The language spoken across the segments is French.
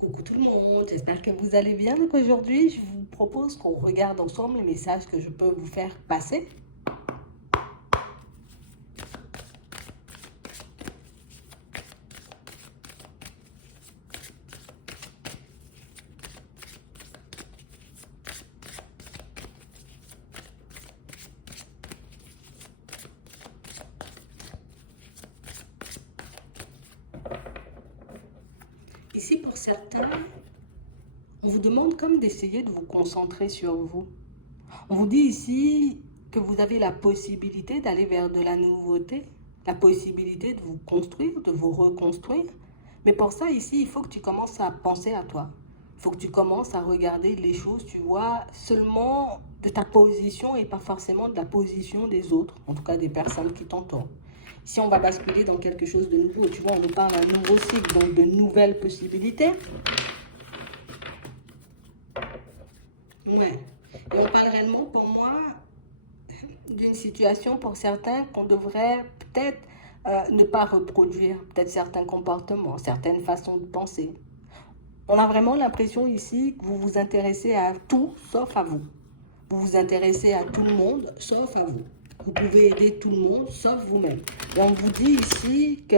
Coucou tout le monde, j'espère que vous allez bien. Donc aujourd'hui, je vous propose qu'on regarde ensemble les messages que je peux vous faire passer. Ici, pour certains, on vous demande comme d'essayer de vous concentrer sur vous. On vous dit ici que vous avez la possibilité d'aller vers de la nouveauté, la possibilité de vous construire, de vous reconstruire. Mais pour ça, ici, il faut que tu commences à penser à toi. Il faut que tu commences à regarder les choses, tu vois, seulement de ta position et pas forcément de la position des autres, en tout cas des personnes qui t'entourent. Si on va basculer dans quelque chose de nouveau, tu vois, on nous parle d'un nouveau cycle, donc de nouvelles possibilités. Ouais. Et on parle réellement, pour moi, d'une situation pour certains qu'on devrait peut-être ne pas reproduire, peut-être certains comportements, certaines façons de penser. On a vraiment l'impression ici que vous vous intéressez à tout sauf à vous. Vous vous intéressez à tout le monde sauf à vous. Vous pouvez aider tout le monde sauf vous-même. Et on vous dit ici que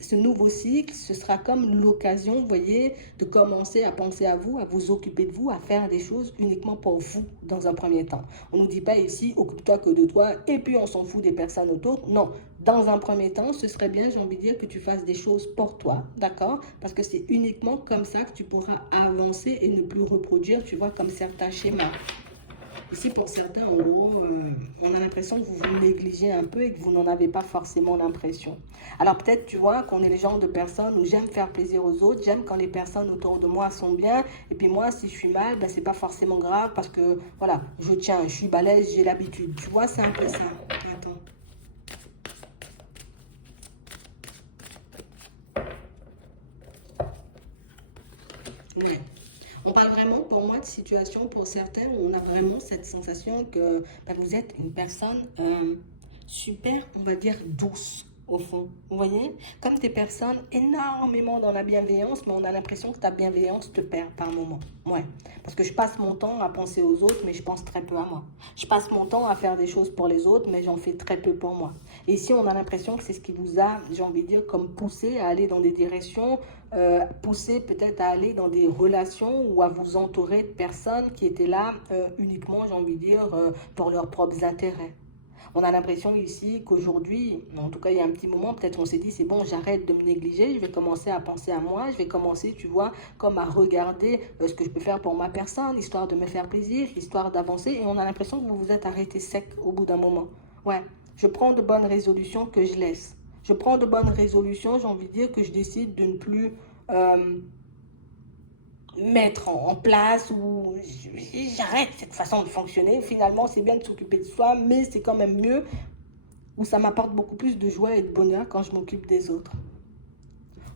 ce nouveau cycle, ce sera comme l'occasion, vous voyez, de commencer à penser à vous occuper de vous, à faire des choses uniquement pour vous dans un premier temps. On ne nous dit pas ici, occupe-toi que de toi et puis on s'en fout des personnes autour. Non, dans un premier temps, ce serait bien, j'ai envie de dire, que tu fasses des choses pour toi, d'accord? Parce que c'est uniquement comme ça que tu pourras avancer et ne plus reproduire, tu vois, comme certains schémas. Ici, pour certains, en gros, on a l'impression que vous vous négligez un peu et que vous n'en avez pas forcément l'impression. Alors peut-être, tu vois, qu'on est le genre de personnes où j'aime faire plaisir aux autres, j'aime quand les personnes autour de moi sont bien, et puis moi, si je suis mal, ben, c'est pas forcément grave parce que, voilà, je tiens, je suis balèze, j'ai l'habitude. Tu vois, c'est un peu ça. Attends. Ouais. On parle vraiment, pour moi, de situation pour certains où on a vraiment cette sensation que ben, vous êtes une personne super, on va dire, douce, au fond. Vous voyez? Comme des personnes énormément dans la bienveillance, mais on a l'impression que ta bienveillance te perd par moment. Ouais. Parce que je passe mon temps à penser aux autres, mais je pense très peu à moi. Je passe mon temps à faire des choses pour les autres, mais j'en fais très peu pour moi. Et ici, on a l'impression que c'est ce qui vous a, j'ai envie de dire, comme poussé à aller dans des directions, poussé peut-être à aller dans des relations ou à vous entourer de personnes qui étaient là uniquement, j'ai envie de dire, pour leurs propres intérêts. On a l'impression ici qu'aujourd'hui, en tout cas il y a un petit moment, peut-être on s'est dit c'est bon, j'arrête de me négliger, je vais commencer à penser à moi, je vais commencer, tu vois, comme à regarder ce que je peux faire pour ma personne, histoire de me faire plaisir, histoire d'avancer. Et on a l'impression que vous vous êtes arrêté sec au bout d'un moment. Ouais, je prends de bonnes résolutions que je laisse. Je prends de bonnes résolutions, j'ai envie de dire que je décide de ne plus euh, mettre en place ou j'arrête cette façon de fonctionner. Finalement, c'est bien de s'occuper de soi, mais c'est quand même mieux où ça m'apporte beaucoup plus de joie et de bonheur quand je m'occupe des autres.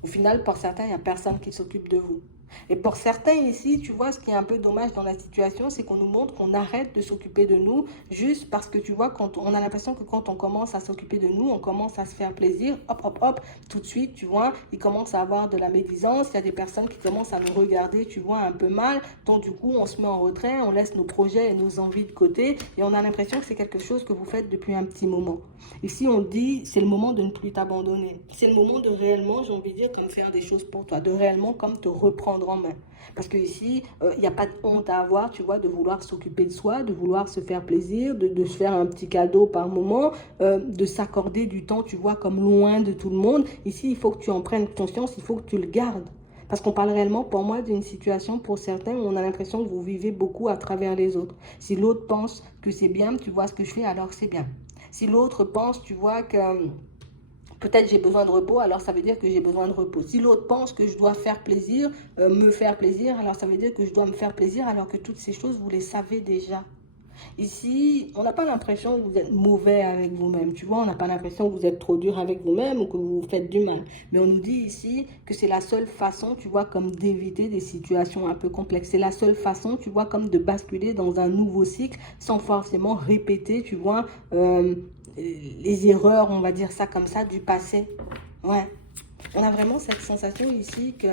Au final, pour certains, il n'y a personne qui s'occupe de vous. Et pour certains ici, tu vois, ce qui est un peu dommage dans la situation, c'est qu'on nous montre qu'on arrête de s'occuper de nous juste parce que, tu vois, quand on a l'impression que quand on commence à s'occuper de nous, on commence à se faire plaisir, hop, hop, hop, tout de suite, tu vois, il commence à avoir de la médisance, il y a des personnes qui commencent à nous regarder, tu vois, un peu mal, donc du coup, on se met en retrait, on laisse nos projets et nos envies de côté, et on a l'impression que c'est quelque chose que vous faites depuis un petit moment. Ici, on dit, c'est le moment de ne plus t'abandonner. C'est le moment de réellement, j'ai envie de dire, comme faire des choses pour toi, de réellement comme te reprendre en main. Parce que ici, il n'y a pas de honte à avoir, tu vois, de vouloir s'occuper de soi, de vouloir se faire plaisir, de se faire un petit cadeau par moment, de s'accorder du temps, tu vois, comme loin de tout le monde. Ici, il faut que tu en prennes conscience, il faut que tu le gardes. Parce qu'on parle réellement, pour moi, d'une situation pour certains où on a l'impression que vous vivez beaucoup à travers les autres. Si l'autre pense que c'est bien, tu vois ce que je fais, alors c'est bien. Si l'autre pense, tu vois, que peut-être j'ai besoin de repos, alors ça veut dire que j'ai besoin de repos. Si l'autre pense que je dois faire plaisir, me faire plaisir, alors ça veut dire que je dois me faire plaisir, alors que toutes ces choses, vous les savez déjà. Ici, on n'a pas l'impression que vous êtes mauvais avec vous-même, tu vois, on n'a pas l'impression que vous êtes trop dur avec vous-même ou que vous vous faites du mal. Mais on nous dit ici que c'est la seule façon, tu vois, comme d'éviter des situations un peu complexes. C'est la seule façon, tu vois, comme de basculer dans un nouveau cycle sans forcément répéter, tu vois, les erreurs, on va dire ça comme ça, du passé. Ouais. On a vraiment cette sensation ici que,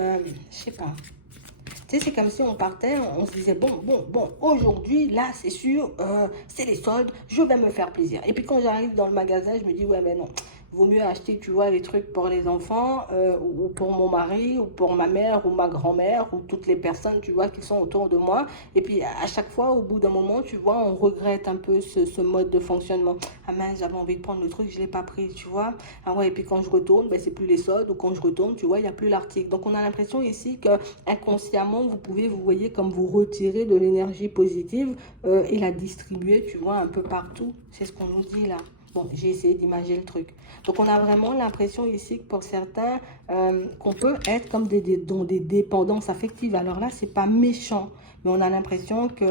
je sais pas, Tu sais, c'est comme si on partait, on se disait, bon, aujourd'hui, là, c'est sûr, c'est les soldes, je vais me faire plaisir. Et puis quand j'arrive dans le magasin, je me dis, ouais, mais non, vaut mieux acheter, tu vois, les trucs pour les enfants, ou pour mon mari, ou pour ma mère, ou ma grand-mère, ou toutes les personnes, tu vois, qui sont autour de moi. Et puis à chaque fois, au bout d'un moment, tu vois, on regrette un peu ce mode de fonctionnement. Ah mince, j'avais envie de prendre le truc, je ne l'ai pas pris, tu vois. Ah ouais, et puis quand je retourne, ben, c'est plus les soldes, ou quand je retourne, tu vois, il n'y a plus l'article. Donc on a l'impression ici que inconsciemment, vous pouvez, vous voyez, comme vous retirer de l'énergie positive et la distribuer, tu vois, un peu partout. C'est ce qu'on nous dit là. Bon, j'ai essayé d'imager le truc. Donc, on a vraiment l'impression ici que pour certains, qu'on peut être comme dans des dépendances affectives. Alors là, c'est pas méchant, mais on a l'impression que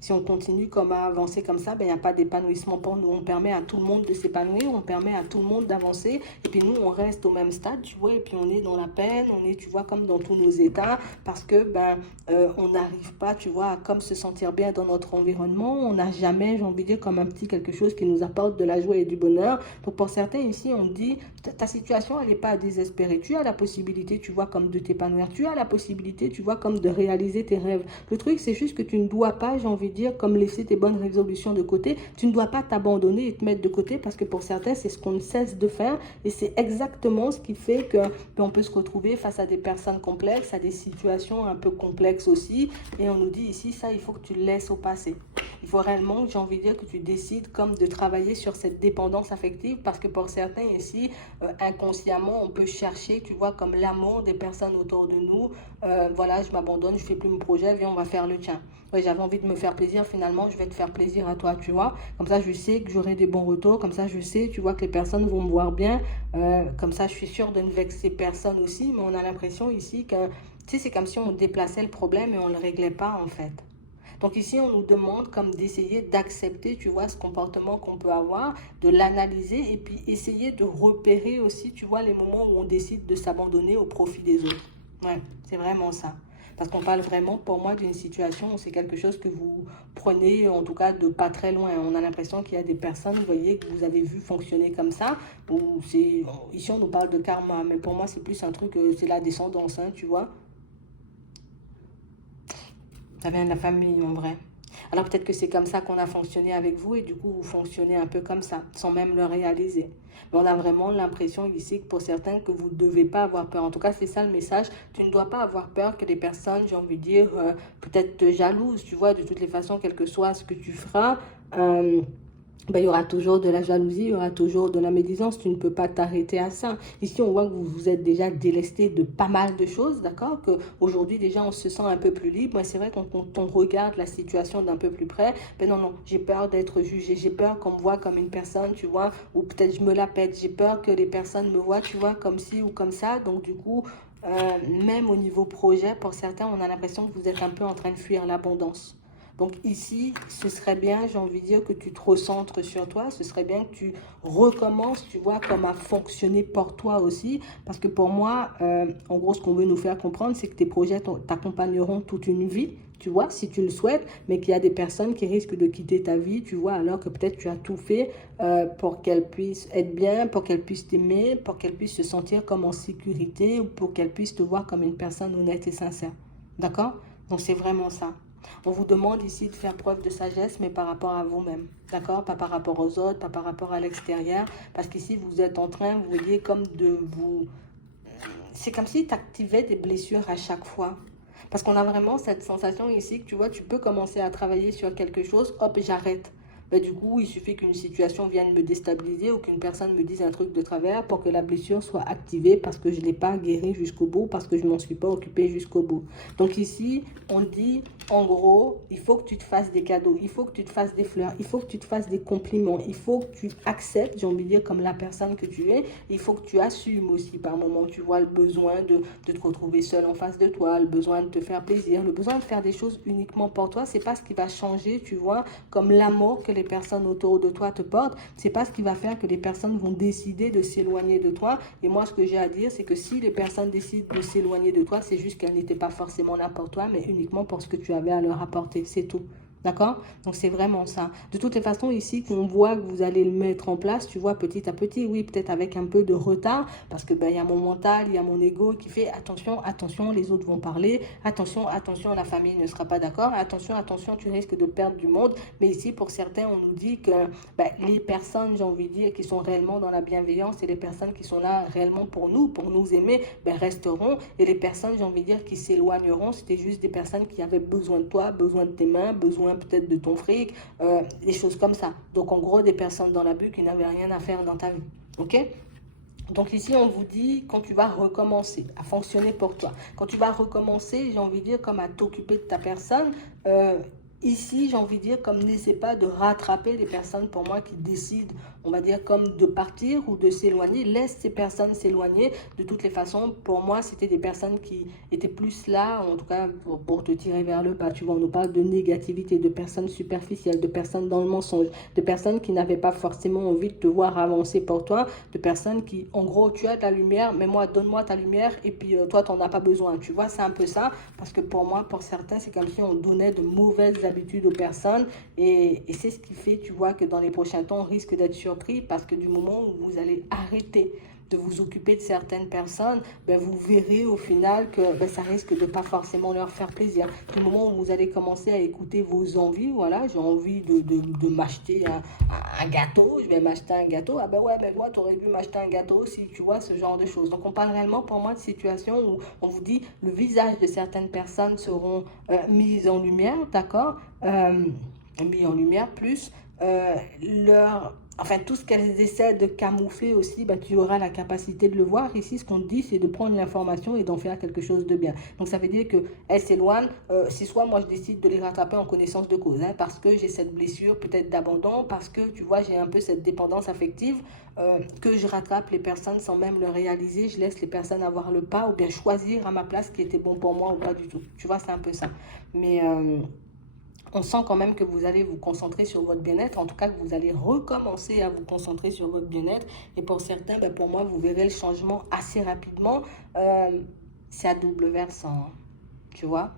si on continue comme à avancer comme ça, ben, il n'y a pas d'épanouissement pour nous. On permet à tout le monde de s'épanouir, on permet à tout le monde d'avancer. Et puis nous, on reste au même stade, tu vois, et puis on est dans la peine, on est, tu vois, comme dans tous nos états, parce que ben, on n'arrive pas, tu vois, à comme se sentir bien dans notre environnement. On n'a jamais, j'ai envie de dire, comme un petit quelque chose qui nous apporte de la joie et du bonheur. Donc pour certains ici, on dit, ta situation, elle n'est pas à désespérer. Tu as la possibilité, tu vois, comme de t'épanouir. Tu as la possibilité, tu vois, comme de réaliser tes rêves. Le truc, c'est juste que tu ne dois pas, j'ai envie de dire, comme laisser tes bonnes résolutions de côté. Tu ne dois pas t'abandonner et te mettre de côté parce que pour certains, c'est ce qu'on ne cesse de faire. Et c'est exactement ce qui fait que on peut se retrouver face à des personnes complexes, à des situations un peu complexes aussi. Et on nous dit ici, ça, il faut que tu le laisses au passé. Il faut réellement, j'ai envie de dire, que tu décides comme de travailler sur cette dépendance affective parce que pour certains ici, inconsciemment, on peut chercher, tu vois, comme l'amour des personnes autour de nous. Voilà, je m'abandonne, je fais plus mon projet, viens, on va faire le tien. Ouais, j'avais envie de me faire plaisir, finalement, je vais te faire plaisir à toi, tu vois. Comme ça, je sais que j'aurai des bons retours, comme ça, je sais, tu vois, que les personnes vont me voir bien. Comme ça, je suis sûre de ne vexer personne aussi, mais on a l'impression ici que, tu sais, c'est comme si on déplaçait le problème et on ne le réglait pas, en fait. Donc ici, on nous demande comme d'essayer d'accepter, tu vois, ce comportement qu'on peut avoir, de l'analyser et puis essayer de repérer aussi, tu vois, les moments où on décide de s'abandonner au profit des autres. Ouais, c'est vraiment ça. Parce qu'on parle vraiment, pour moi, d'une situation où c'est quelque chose que vous prenez, en tout cas, de pas très loin. On a l'impression qu'il y a des personnes, vous voyez, que vous avez vu fonctionner comme ça. Ou c'est, ici, on nous parle de karma, mais pour moi, c'est plus un truc, c'est la descendance, hein, tu vois. Ça vient de la famille en vrai. Alors peut-être que c'est comme ça qu'on a fonctionné avec vous et du coup vous fonctionnez un peu comme ça, sans même le réaliser. Mais on a vraiment l'impression ici que pour certains que vous ne devez pas avoir peur. En tout cas c'est ça le message. Tu ne dois pas avoir peur que les personnes, j'ai envie de dire, peut-être te jalousent, tu vois, de toutes les façons, quel que soit ce que tu feras. Ben, il y aura toujours de la jalousie, il y aura toujours de la médisance, tu ne peux pas t'arrêter à ça. Ici, on voit que vous vous êtes déjà délesté de pas mal de choses, d'accord? Qu'aujourd'hui, déjà, on se sent un peu plus libre. Mais c'est vrai, quand on regarde la situation d'un peu plus près, ben non, j'ai peur d'être jugé, j'ai peur qu'on me voit comme une personne, tu vois, ou peut-être je me la pète, j'ai peur que les personnes me voient, tu vois, comme ci ou comme ça. Donc, du coup, même au niveau projet, pour certains, on a l'impression que vous êtes un peu en train de fuir l'abondance. Donc ici, ce serait bien, j'ai envie de dire, que tu te recentres sur toi. Ce serait bien que tu recommences, tu vois, comme à fonctionner pour toi aussi. Parce que pour moi, en gros, ce qu'on veut nous faire comprendre, c'est que tes projets t'accompagneront toute une vie, tu vois, si tu le souhaites, mais qu'il y a des personnes qui risquent de quitter ta vie, tu vois, alors que peut-être tu as tout fait pour qu'elles puissent être bien, pour qu'elles puissent t'aimer, pour qu'elles puissent se sentir comme en sécurité, ou pour qu'elles puissent te voir comme une personne honnête et sincère. D'accord? Donc c'est vraiment ça. On vous demande ici de faire preuve de sagesse, mais par rapport à vous-même. D'accord? Pas par rapport aux autres, pas par rapport à l'extérieur. Parce qu'ici, vous êtes en train, vous voyez, comme de vous... C'est comme si tu activais des blessures à chaque fois. Parce qu'on a vraiment cette sensation ici que tu vois, tu peux commencer à travailler sur quelque chose, hop, j'arrête. Ben, du coup, il suffit qu'une situation vienne me déstabiliser ou qu'une personne me dise un truc de travers pour que la blessure soit activée parce que je ne l'ai pas guérie jusqu'au bout, parce que je ne m'en suis pas occupée jusqu'au bout. Donc ici, on dit, en gros, il faut que tu te fasses des cadeaux, il faut que tu te fasses des fleurs, il faut que tu te fasses des compliments, il faut que tu acceptes, j'ai envie de dire, comme la personne que tu es, il faut que tu assumes aussi par moment, tu vois, le besoin de te retrouver seul en face de toi, le besoin de te faire plaisir, le besoin de faire des choses uniquement pour toi, c'est pas ce qui va changer, tu vois, comme l'amour que les personnes autour de toi te portent, c'est pas ce qui va faire que les personnes vont décider de s'éloigner de toi. Et moi, ce que j'ai à dire, c'est que si les personnes décident de s'éloigner de toi, c'est juste qu'elles n'étaient pas forcément là pour toi, mais uniquement pour ce que tu avais à leur apporter, c'est tout. D'accord? Donc, c'est vraiment ça. De toutes les façons, ici, qu'on voit que vous allez le mettre en place, tu vois, petit à petit, oui, peut-être avec un peu de retard, parce que ben, il y a mon mental, il y a mon ego qui fait attention, attention, les autres vont parler, attention, attention, la famille ne sera pas d'accord, attention, attention, tu risques de perdre du monde. Mais ici, pour certains, on nous dit que ben, les personnes, j'ai envie de dire, qui sont réellement dans la bienveillance et les personnes qui sont là réellement pour nous aimer, ben, resteront. Et les personnes, j'ai envie de dire, qui s'éloigneront, c'était juste des personnes qui avaient besoin de toi, besoin de tes mains, besoin peut-être de ton fric, des choses comme ça. Donc en gros, des personnes dans la bulle qui n'avaient rien à faire dans ta vie. Ok? Donc ici, on vous dit, quand tu vas recommencer à fonctionner pour toi, quand tu vas recommencer, j'ai envie de dire, comme à t'occuper de ta personne, ici, j'ai envie de dire, comme n'essaie pas de rattraper les personnes, pour moi, qui décident, on va dire, comme de partir ou de s'éloigner. Laisse ces personnes s'éloigner. De toutes les façons, pour moi, c'était des personnes qui étaient plus là, en tout cas, pour te tirer vers le bas. Tu vois, on nous parle de négativité, de personnes superficielles, de personnes dans le mensonge, de personnes qui n'avaient pas forcément envie de te voir avancer pour toi, de personnes qui, en gros, tu as ta lumière, mais moi, donne-moi ta lumière, et puis toi, tu n'en as pas besoin. Tu vois, c'est un peu ça, parce que pour moi, pour certains, c'est comme si on donnait de mauvaises habitudes aux personnes, et c'est ce qui fait, tu vois, que dans les prochains temps, on risque d'être surpris, parce que du moment où vous allez arrêter de vous occuper de certaines personnes, ben vous verrez au final que ben ça risque de pas forcément leur faire plaisir. Du moment où vous allez commencer à écouter vos envies, voilà, j'ai envie de m'acheter un gâteau, je vais m'acheter un gâteau, ah ben ouais, ben moi, tu aurais dû m'acheter un gâteau aussi, tu vois, ce genre de choses. Donc on parle réellement pour moi de situations où on vous dit le visage de certaines personnes seront mis en lumière, d'accord, mis en lumière plus leur enfin tout ce qu'elles essaient de camoufler aussi, bah, tu auras la capacité de le voir. Ici, ce qu'on te dit, c'est de prendre l'information et d'en faire quelque chose de bien. Donc ça veut dire qu'elles s'éloignent. C'est soit moi je décide de les rattraper en connaissance de cause, hein, parce que j'ai cette blessure peut-être d'abandon, parce que tu vois, j'ai un peu cette dépendance affective, que je rattrape les personnes sans même le réaliser. Je laisse les personnes avoir le pas ou bien choisir à ma place ce qui était bon pour moi ou pas du tout. Tu vois, c'est un peu ça. Mais on sent quand même que vous allez vous concentrer sur votre bien-être, en tout cas que vous allez recommencer à vous concentrer sur votre bien-être. Et pour certains, ben pour moi, vous verrez le changement assez rapidement. C'est à double versant, tu vois.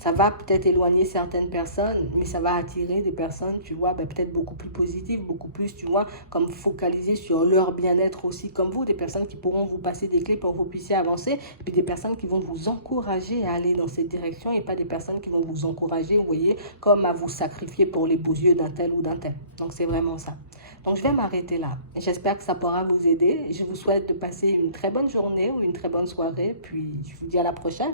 Ça va peut-être éloigner certaines personnes, mais ça va attirer des personnes, tu vois, ben peut-être beaucoup plus positives, beaucoup plus, tu vois, comme focaliser sur leur bien-être aussi, comme vous, des personnes qui pourront vous passer des clés pour que vous puissiez avancer, et puis des personnes qui vont vous encourager à aller dans cette direction, et pas des personnes qui vont vous encourager, vous voyez, comme à vous sacrifier pour les beaux yeux d'un tel ou d'un tel. Donc c'est vraiment ça. Donc je vais m'arrêter là. J'espère que ça pourra vous aider. Je vous souhaite de passer une très bonne journée ou une très bonne soirée, puis je vous dis à la prochaine.